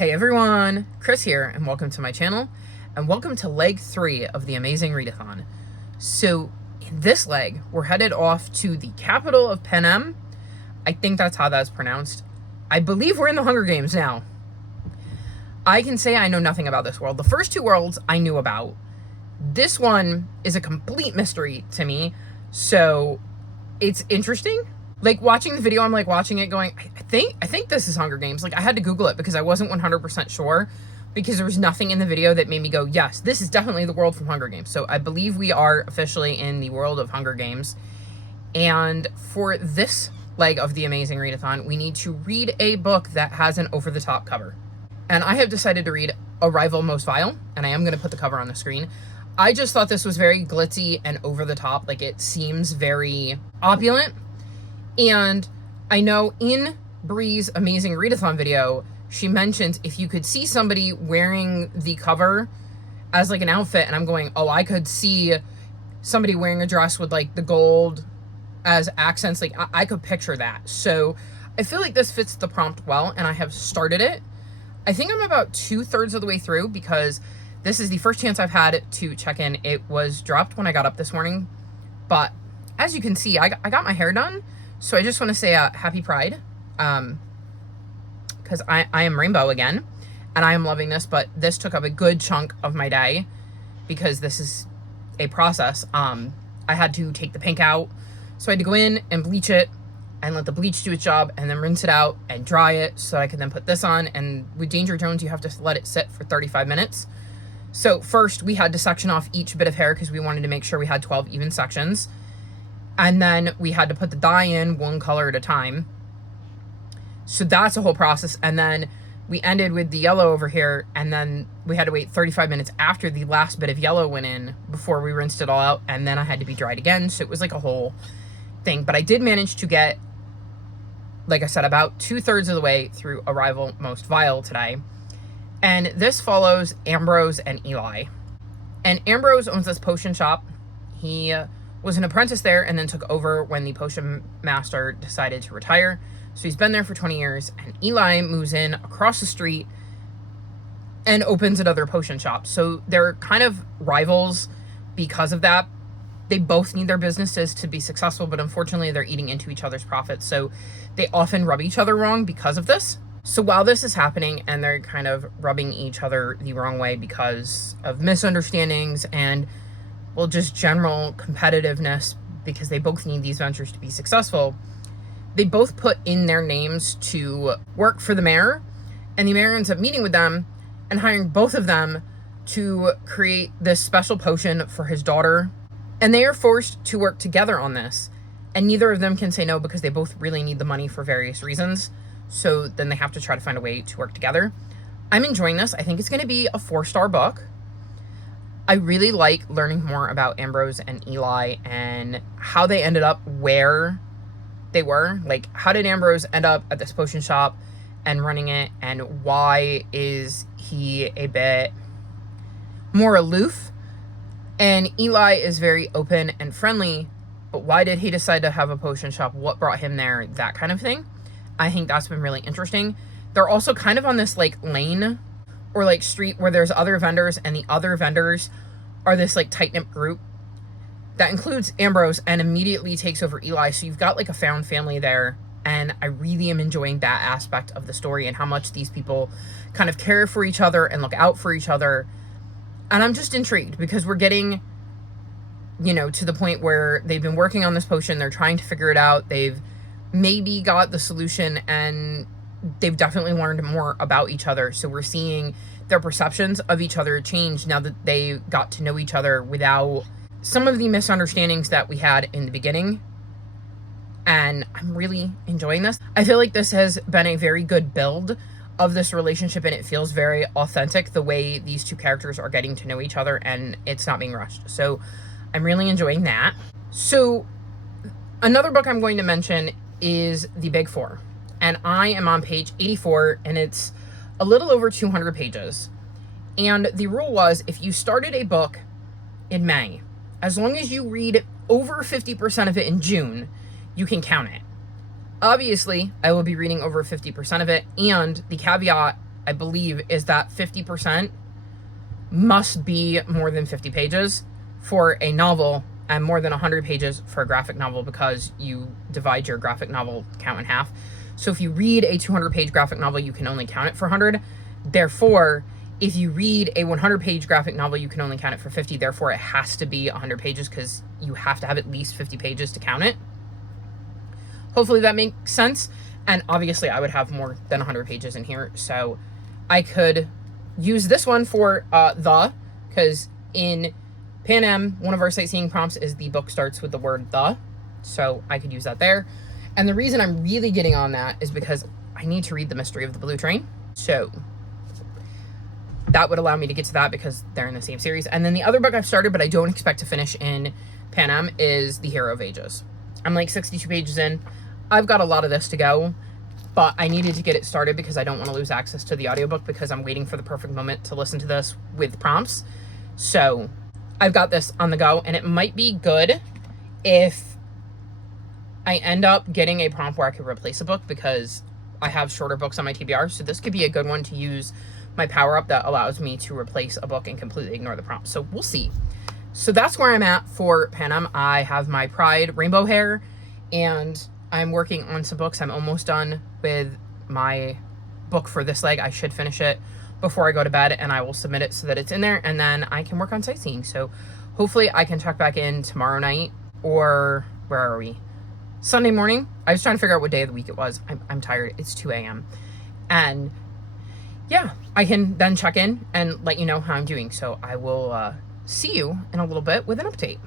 Hey everyone, Chris here, and welcome to my channel, and welcome to leg 3 of the amazing Readathon. So, in this leg, we're headed off to the capital of Panem. I think that's how that's pronounced. I believe we're in the Hunger Games now. I can say I know nothing about this world. The first two worlds I knew about. This one is a complete mystery to me, so it's interesting. Like, watching the video, I'm like watching it going, I think this is Hunger Games. Like, I had to Google it because I wasn't 100% sure, because there was nothing in the video that made me go, yes, this is definitely the world from Hunger Games. So I believe we are officially in the world of Hunger Games. And for this leg of the amazing Readathon, we need to read a book that has an over-the-top cover. And I have decided to read Arrival Most Vile, and I am going to put the cover on the screen. I just thought this was very glitzy and over-the-top. Like, it seems very opulent. And I know in Bree's amazing Readathon video, she mentions if you could see somebody wearing the cover as like an outfit, and I'm going, oh, I could see somebody wearing a dress with like the gold as accents. Like, I could picture that. So I feel like this fits the prompt well, and I have started it. I think I'm about 2/3 of the way through, because this is the first chance I've had to check in. It was dropped when I got up this morning, but as you can see, I got my hair done. So I just want to say happy Pride, because I am rainbow again, and I am loving this, but this took up a good chunk of my day because this is a process. I had to take the pink out, so I had to go in and bleach it and let the bleach do its job, and then rinse it out and dry it so I could then put this on. And with Danger Jones, you have to let it sit for 35 minutes. So first we had to section off each bit of hair because we wanted to make sure we had 12 even sections. And then we had to put the dye in one color at a time. So that's a whole process. And then we ended with the yellow over here, and then we had to wait 35 minutes after the last bit of yellow went in before we rinsed it all out, and then I had to be dried again. So it was like a whole thing. But I did manage to get, like I said, about 2/3 of the way through Arrival Most Vile today. And this follows Ambrose and Eli. And Ambrose owns this potion shop. He was an apprentice there and then took over when the potion master decided to retire. So he's been there for 20 years, and Eli moves in across the street and opens another potion shop. So they're kind of rivals because of that. They both need their businesses to be successful, but unfortunately they're eating into each other's profits. So they often rub each other wrong because of this. So while this is happening and they're kind of rubbing each other the wrong way because of misunderstandings and, well, just general competitiveness, because they both need these ventures to be successful, they both put in their names to work for the mayor, and the mayor ends up meeting with them and hiring both of them to create this special potion for his daughter. And they are forced to work together on this, and neither of them can say no because they both really need the money for various reasons. So then they have to try to find a way to work together. I'm enjoying this. I think it's going to be a 4-star book. I really like learning more about Ambrose and Eli and how they ended up where they were. Like, how did Ambrose end up at this potion shop and running it, and why is he a bit more aloof? And Eli is very open and friendly, but why did he decide to have a potion shop? What brought him there? That kind of thing. I think that's been really interesting. They're also kind of on this like lane or like street where there's other vendors, and the other vendors are this like tight-knit group that includes Ambrose and immediately takes over Eli. So you've got like a found family there, and I really am enjoying that aspect of the story and how much these people kind of care for each other and look out for each other. And I'm just intrigued because we're getting, you know, to the point where they've been working on this potion, they're trying to figure it out, they've maybe got the solution, and they've definitely learned more about each other. So we're seeing their perceptions of each other change now that they got to know each other without some of the misunderstandings that we had in the beginning. And I'm really enjoying this. I feel like this has been a very good build of this relationship, and it feels very authentic the way these two characters are getting to know each other, and it's not being rushed. So I'm really enjoying that. So another book I'm going to mention is The Big Four. And I am on page 84, and it's a little over 200 pages. And the rule was, if you started a book in May, as long as you read over 50% of it in June, you can count it. Obviously, I will be reading over 50% of it, and the caveat I believe, is that 50% must be more than 50 pages for a novel and more than 100 pages for a graphic novel, because you divide your graphic novel count in half. So if you read a 200-page graphic novel, you can only count it for 100. Therefore, if you read a 100-page graphic novel, you can only count it for 50. Therefore, it has to be 100 pages because you have to have at least 50 pages to count it. Hopefully that makes sense. And obviously, I would have more than 100 pages in here. So I could use this one for because in Panem, one of our sightseeing prompts is the book starts with the word the. So I could use that there. And the reason I'm really getting on that is because I need to read The Mystery of the Blue Train. So that would allow me to get to that because they're in the same series. And then the other book I've started, but I don't expect to finish in Panem, is The Hero of Ages. I'm like 62 pages in. I've got a lot of this to go, but I needed to get it started because I don't want to lose access to the audiobook because I'm waiting for the perfect moment to listen to this with prompts. So I've got this on the go, and it might be good if I end up getting a prompt where I could replace a book, because I have shorter books on my TBR. So this could be a good one to use my power up that allows me to replace a book and completely ignore the prompt. So we'll see. So that's where I'm at for Panem. I have my Pride rainbow hair, and I'm working on some books. I'm almost done with my book for this leg. I should finish it before I go to bed, and I will submit it so that it's in there, and then I can work on sightseeing. So hopefully I can check back in tomorrow night, or where are we? Sunday morning. I was trying to figure out what day of the week it was. I'm tired. It's 2 a.m. And yeah, I can then check in and let you know how I'm doing. So I will see you in a little bit with an update.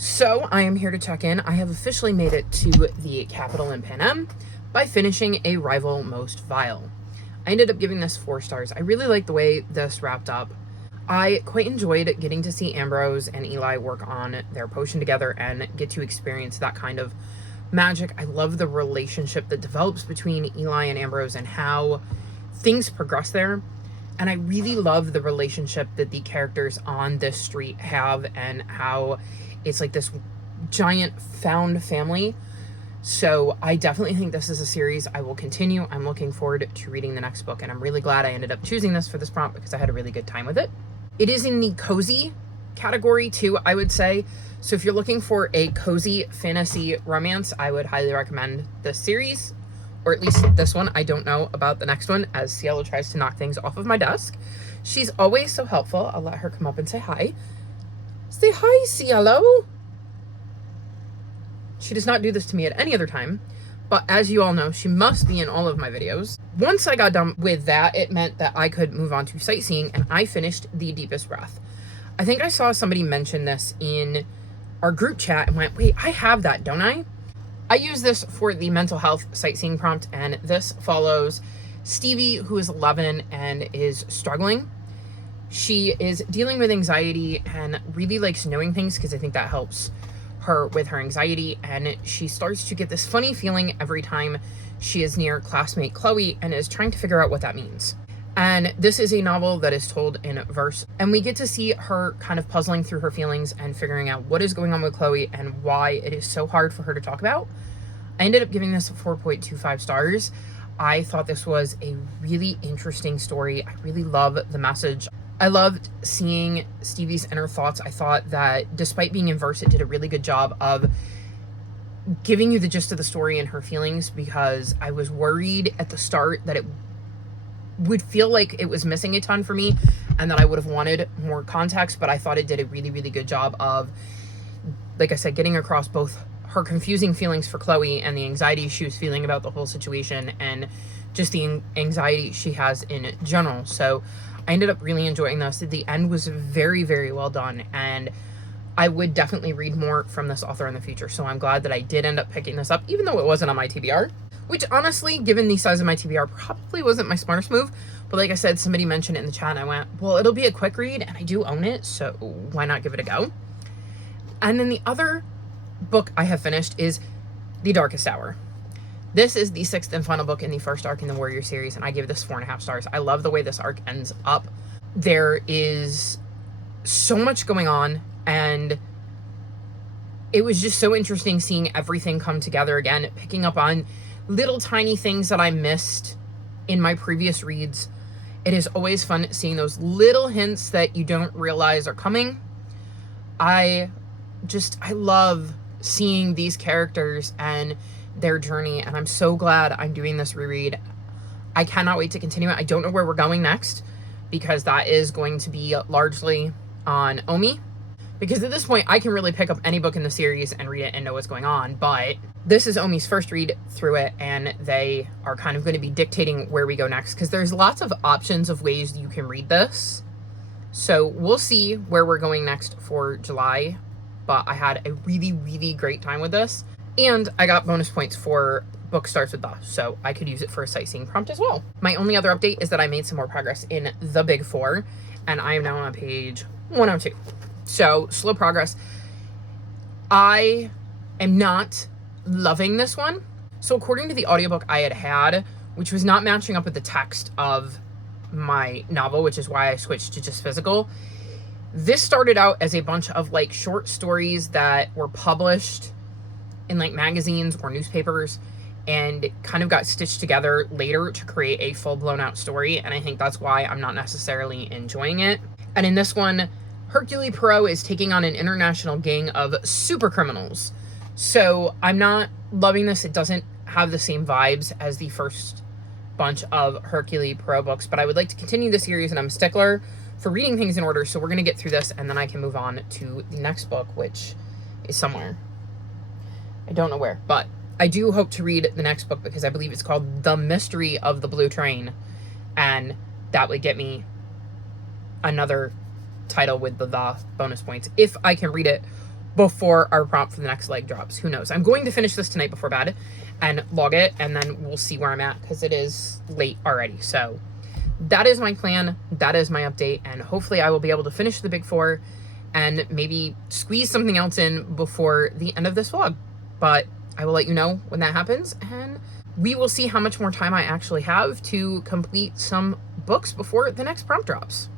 So I am here to check in. I have officially made it to the capital in Panem by finishing a rival most vile. I ended up giving this 4 stars. I really like the way this wrapped up. I quite enjoyed getting to see Ambrose and Eli work on their potion together and get to experience that kind of magic. I love the relationship that develops between Eli and Ambrose and how things progress there. And I really love the relationship that the characters on this street have and how it's like this giant found family. So I definitely think this is a series I will continue. I'm looking forward to reading the next book, and I'm really glad I ended up choosing this for this prompt because I had a really good time with it. It is in the cozy category too, I would say. So if you're looking for a cozy fantasy romance, I would highly recommend this series, or at least this one. I don't know about the next one, as Cielo tries to knock things off of my desk. She's always so helpful. I'll let her come up and say hi. Say hi, Cielo. She does not do this to me at any other time, but as you all know, she must be in all of my videos. Once I got done with that, it meant that I could move on to sightseeing, and I finished The Deepest Breath. I think I saw somebody mention this in our group chat and went, wait, I have that, don't I? I use this for the mental health sightseeing prompt, and this follows Stevie, who is 11 and is struggling. She is dealing with anxiety and really likes knowing things because I think that helps her with her anxiety, and she starts to get this funny feeling every time she is near classmate Chloe and is trying to figure out what that means. And this is a novel that is told in verse, and we get to see her kind of puzzling through her feelings and figuring out what is going on with Chloe and why it is so hard for her to talk about. I ended up giving this 4.25 stars. I thought this was a really interesting story. I really love the message. I loved seeing Stevie's inner thoughts. I thought that despite being in verse, it did a really good job of giving you the gist of the story and her feelings, because I was worried at the start that it would feel like it was missing a ton for me and that I would have wanted more context, but I thought it did a really, really good job of, like I said, getting across both her confusing feelings for Chloe and the anxiety she was feeling about the whole situation and just the anxiety she has in general. So I ended up really enjoying this. The end was very, very well done, and I would definitely read more from this author in the future. So I'm glad that I did end up picking this up, even though it wasn't on my TBR, which honestly, given the size of my TBR, probably wasn't my smartest move. But like I said, somebody mentioned it in the chat and I went, well, it'll be a quick read and I do own it, so why not give it a go? And then the other book I have finished is The Darkest Hour. This is the 6th and final book in the first arc in the Warrior series, and I give this 4.5 stars. I love the way this arc ends up. There is so much going on, and it was just so interesting seeing everything come together again, picking up on little tiny things that I missed in my previous reads. It is always fun seeing those little hints that you don't realize are coming. I love seeing these characters and their journey, and I'm so glad I'm doing this reread. I cannot wait to continue it. I don't know where we're going next, because that is going to be largely on Omi, because at this point I can really pick up any book in the series and read it and know what's going on, but this is Omi's first read through it, and they are kind of going to be dictating where we go next, because there's lots of options of ways you can read this. So we'll see where we're going next for July, but I had a really, really great time with this. And I got bonus points for book starts with the, so I could use it for a sightseeing prompt as well. My only other update is that I made some more progress in The Big Four, and I am now on page 102. So slow progress. I am not loving this one. So according to the audiobook I had, which was not matching up with the text of my novel, which is why I switched to just physical, this started out as a bunch of like short stories that were published in like magazines or newspapers and kind of got stitched together later to create a full blown out story. And I think that's why I'm not necessarily enjoying it. And in this one, Hercule Poirot is taking on an international gang of super criminals. So I'm not loving this. It doesn't have the same vibes as the first bunch of Hercule Poirot books, but I would like to continue the series, and I'm a stickler for reading things in order. So we're going to get through this and then I can move on to the next book, which is somewhere. I don't know where, but I do hope to read the next book because I believe it's called The Mystery of the Blue Train, and that would get me another title with the bonus points if I can read it before our prompt for the next leg drops. Who knows? I'm going to finish this tonight before bed and log it, and then we'll see where I'm at because it is late already. So that is my plan. That is my update, and hopefully I will be able to finish the Big Four and maybe squeeze something else in before the end of this vlog. But I will let you know when that happens, and we will see how much more time I actually have to complete some books before the next prompt drops.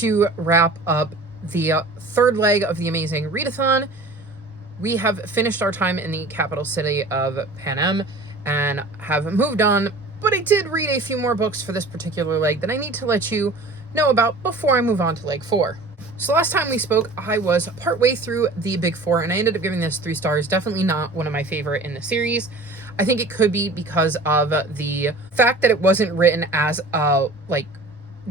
To wrap up the third leg of the amazing Readathon, we have finished our time in the capital city of Panem and have moved on, but I did read a few more books for this particular leg that I need to let you know about before I move on to leg 4. So last time we spoke, I was partway through the Big Four, and I ended up giving this 3 stars. Definitely not one of my favorite in the series. I think it could be because of the fact that it wasn't written as a,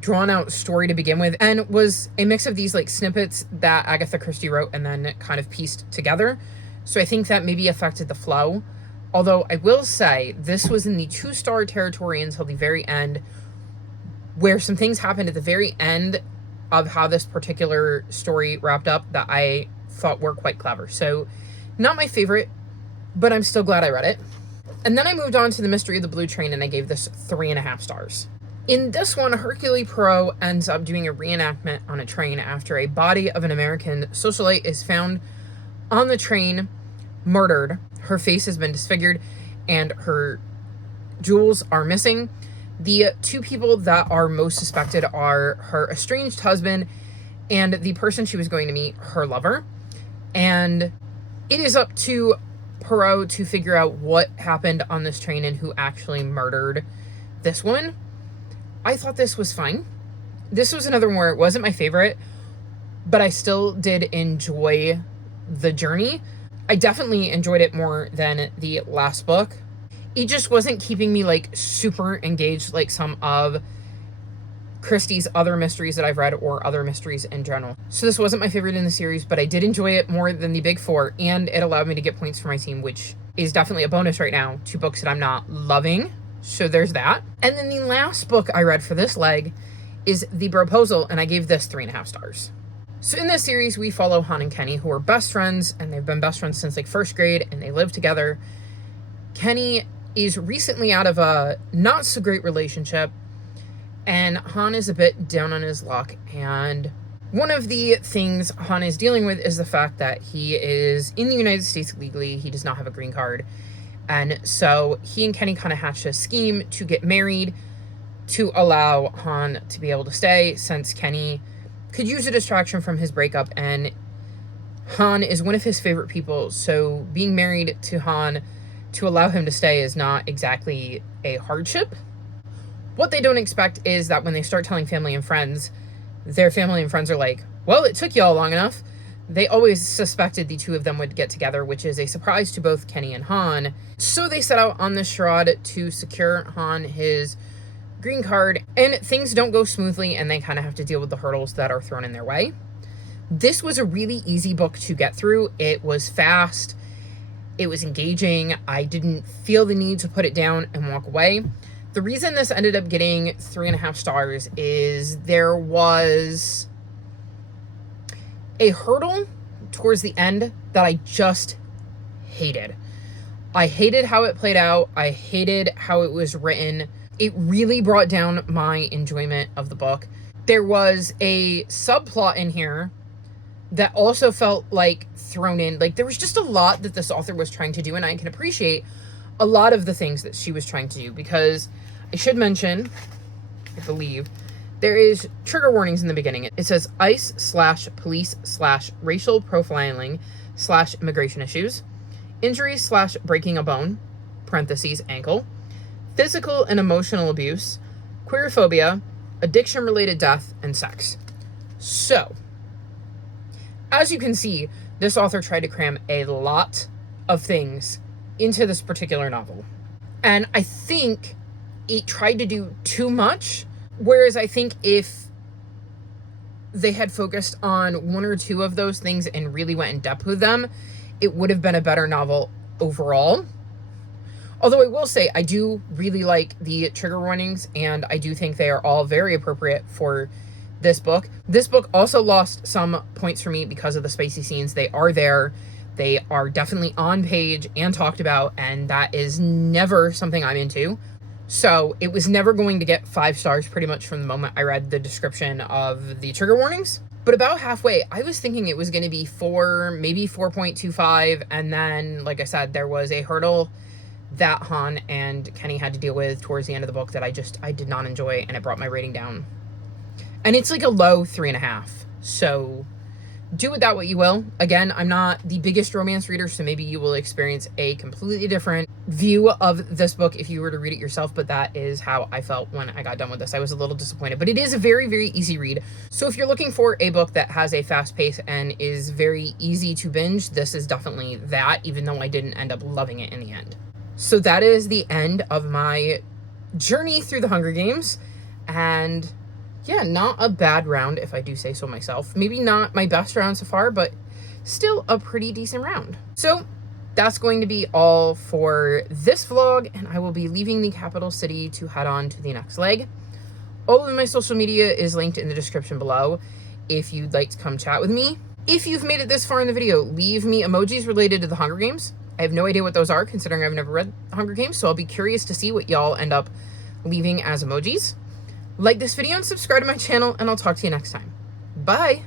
drawn out story to begin with, and was a mix of these, snippets that Agatha Christie wrote and then kind of pieced together. So I think that maybe affected the flow. Although I will say, this was in the 2-star territory until the very end, where some things happened at the very end of how this particular story wrapped up that I thought were quite clever. So not my favorite, but I'm still glad I read it. And then I moved on to The Mystery of the Blue Train, and I gave this 3.5 stars. In this one, Hercule Poirot ends up doing a reenactment on a train after a body of an American socialite is found on the train, murdered. Her face has been disfigured, and her jewels are missing. The 2 people that are most suspected are her estranged husband and the person she was going to meet, her lover. And it is up to Poirot to figure out what happened on this train and who actually murdered this woman. I thought this was fine. This was another one where it wasn't my favorite, but I still did enjoy the journey. I definitely enjoyed it more than the last book. It just wasn't keeping me super engaged like some of Christie's other mysteries that I've read, or other mysteries in general. So this wasn't my favorite in the series, but I did enjoy it more than the Big Four, and it allowed me to get points for my team, which is definitely a bonus right now to books that I'm not loving. So there's that. And then the last book I read for this leg is The Proposal, and I gave this 3.5 stars. So in this series, we follow Han and Kenny, who are best friends, and they've been best friends since 1st grade, and they live together. Kenny is recently out of a not so great relationship, and Han is a bit down on his luck. And one of the things Han is dealing with is the fact that he is in the United States legally. He does not have a green card. And so he and Kenny kind of hatched a scheme to get married to allow Han to be able to stay, since Kenny could use a distraction from his breakup, and Han is one of his favorite people. So being married to Han to allow him to stay is not exactly a hardship. What they don't expect is that when they start telling family and friends, their family and friends are like, well, it took y'all long enough. They always suspected the 2 of them would get together, which is a surprise to both Kenny and Han. So they set out on this charade to secure Han his green card, and things don't go smoothly, and they kind of have to deal with the hurdles that are thrown in their way. This was a really easy book to get through. It was fast. It was engaging. I didn't feel the need to put it down and walk away. The reason this ended up getting 3.5 stars is there was a hurdle towards the end that I just hated. I hated how it played out. I hated how it was written. It really brought down my enjoyment of the book. There was a subplot in here that also felt thrown in. There was just a lot that this author was trying to do, and I can appreciate a lot of the things that she was trying to do, because I should mention, I believe, there is trigger warnings in the beginning. It says ICE/police/racial profiling /immigration issues, injuries/breaking a bone, parentheses, ankle, physical and emotional abuse, queerphobia, addiction-related death, and sex. So, as you can see, this author tried to cram a lot of things into this particular novel. And I think it tried to do too much, whereas I think if they had focused on 1 or 2 of those things and really went in depth with them, it would have been a better novel overall. Although I will say, I do really like the trigger warnings, and I do think they are all very appropriate for this book. This book also lost some points for me because of the spicy scenes. They are there. They are definitely on page and talked about, and that is never something I'm into. So it was never going to get 5 stars pretty much from the moment I read the description of the trigger warnings. But about halfway, I was thinking it was going to be 4, maybe 4.25. And then, like I said, there was a hurdle that Han and Kenny had to deal with towards the end of the book that I did not enjoy, and it brought my rating down. And it's a low 3.5. So do with that what you will. Again, I'm not the biggest romance reader, so maybe you will experience a completely different view of this book if you were to read it yourself, but that is how I felt when I got done with this. I was a little disappointed, but it is a very, very easy read. So if you're looking for a book that has a fast pace and is very easy to binge, this is definitely that, even though I didn't end up loving it in the end. So that is the end of my journey through the Hunger Games, and yeah, not a bad round if I do say so myself. Maybe not my best round so far, but still a pretty decent round. So that's going to be all for this vlog, and I will be leaving the capital city to head on to the next leg. All of my social media is linked in the description below if you'd like to come chat with me. If you've made it this far in the video, leave me emojis related to the Hunger Games. I have no idea what those are, considering I've never read Hunger Games, so I'll be curious to see what y'all end up leaving as emojis. Like this video and subscribe to my channel, and I'll talk to you next time. Bye!